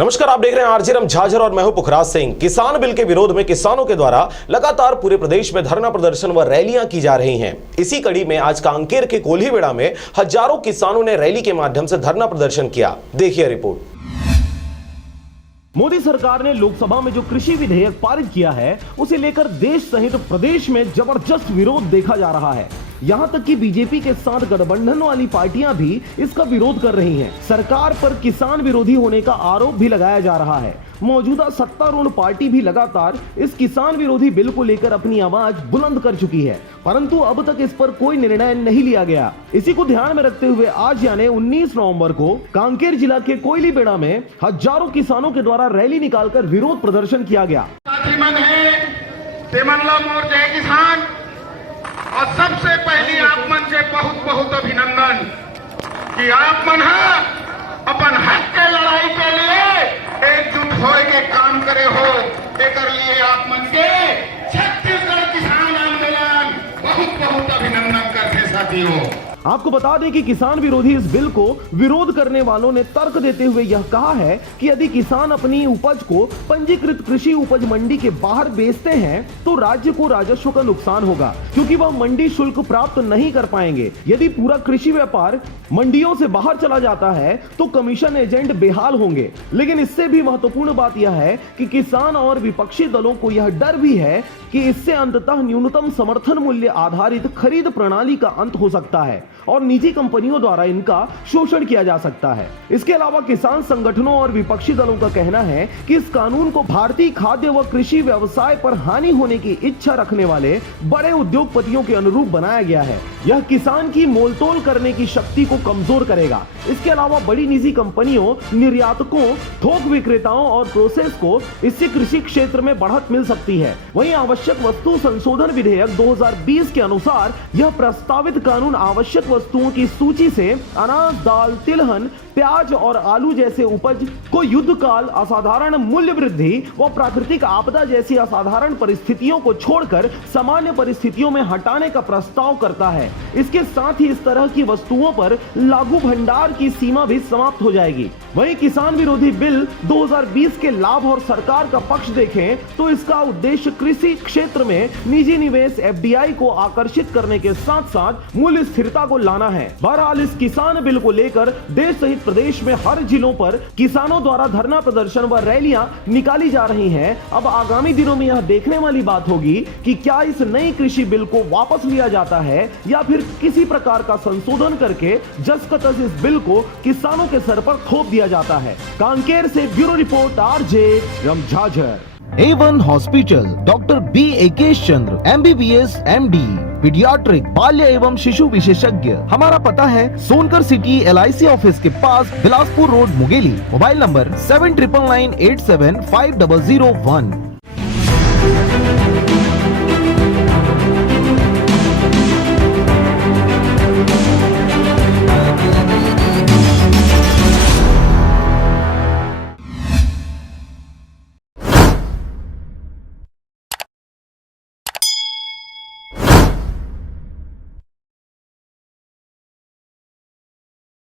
नमस्कार, आप देख रहे हैं आरजे राम झाझर और मैं हूं पुखराज सिंह। किसान बिल के विरोध में किसानों के द्वारा लगातार पूरे प्रदेश में धरना प्रदर्शन व रैलियां की जा रही हैं। इसी कड़ी में आज कांकेर के कोल्हीबेड़ा में हजारों किसानों ने रैली के माध्यम से धरना प्रदर्शन किया। देखिए रिपोर्ट। मोदी सरकार ने लोकसभा में जो कृषि विधेयक पारित किया है, उसे लेकर देश सहित प्रदेश में जबरदस्त विरोध देखा जा रहा है। यहाँ तक कि बीजेपी के साथ गठबंधन वाली पार्टियां भी इसका विरोध कर रही हैं। सरकार पर किसान विरोधी होने का आरोप भी लगाया जा रहा है। मौजूदा सत्तारूढ़ पार्टी भी लगातार इस किसान विरोधी बिल को लेकर अपनी आवाज बुलंद कर चुकी है, परंतु अब तक इस पर कोई निर्णय नहीं लिया गया। इसी को ध्यान में रखते हुए आज यानी 19 नवंबर को कांकेर जिला के कोयलीबेड़ा में हजारों किसानों के द्वारा रैली निकालकर विरोध प्रदर्शन किया गया। किसान और सबसे पहली आप मन से बहुत बहुत अभिनंदन कि आप मन अपन हक के लड़ाई के लिए एकजुट होए के काम करे हो। एक लिए आप मन के छत्तीसगढ़ किसान आंदोलन बहुत बहुत अभिनंदन करते साथियों। आपको बता दें कि किसान विरोधी इस बिल को विरोध करने वालों ने तर्क देते हुए यह कहा है कि यदि किसान अपनी उपज को पंजीकृत कृषि उपज मंडी के बाहर बेचते हैं तो राज्य को राजस्व का नुकसान होगा, क्योंकि वह मंडी शुल्क प्राप्त नहीं कर पाएंगे। यदि पूरा कृषि व्यापार मंडियों से बाहर चला जाता है तो कमीशन एजेंट बेहाल होंगे। लेकिन इससे भी महत्वपूर्ण बात यह है कि किसान और विपक्षी दलों को यह डर भी है कि इससे अंततः न्यूनतम समर्थन मूल्य आधारित खरीद प्रणाली का अंत हो सकता है और निजी कंपनियों द्वारा इनका शोषण किया जा सकता है। इसके अलावा किसान संगठनों और विपक्षी दलों का कहना है कि इस कानून को भारतीय खाद्य व कृषि व्यवसाय पर हानि होने की इच्छा रखने वाले बड़े उद्योगपतियों के अनुरूप बनाया गया है। यह किसान की मोलतोल करने की शक्ति को कमजोर करेगा। इसके अलावा बड़ी निजी कंपनियों, निर्यातकों, थोक विक्रेताओं और प्रोसेस को इससे कृषि क्षेत्र में बढ़त मिल सकती है। वहीं आवश्यक वस्तु संशोधन विधेयक 2020 के अनुसार यह प्रस्तावित कानून आवश्यक वस्तुओं की सूची से अनाज, दाल, तिलहन, प्याज और आलू जैसे उपज को युद्ध काल, असाधारण मूल्य वृद्धि व प्राकृतिक आपदा जैसी असाधारण परिस्थितियों को छोड़कर सामान्य परिस्थितियों में हटाने का प्रस्ताव करता है। इसके साथ ही इस तरह की वस्तुओं पर लागू भंडार की सीमा भी समाप्त हो जाएगी। वहीं किसान विरोधी बिल 2020 के लाभ और सरकार का पक्ष देखें तो इसका उद्देश्य कृषि क्षेत्र में निजी निवेश FDI को आकर्षित करने के साथ साथ मूल्य स्थिरता को लाना है। बहरहाल इस किसान बिल को लेकर देश सहित प्रदेश में हर जिलों पर किसानों द्वारा धरना प्रदर्शन व रैलियां निकाली जा रही हैं। अब आगामी दिनों में यह देखने वाली बात होगी कि क्या इस नई कृषि बिल को वापस लिया जाता है या फिर किसी प्रकार का संशोधन करके जस का तस इस बिल को किसानों के सर पर थोप दिया जाता है। कांकेर से bureau report RJ Ram Jhajhar. A1 hospital, doctor B Akesh Chandra, MBBS MD, paediatric, बाल्य एवं शिशु विशेषज्ञ। हमारा पता है सोनकर सिटी LIC ऑफिस के पास, Bilaspur road, Mungeli. Mobile number 7999875001।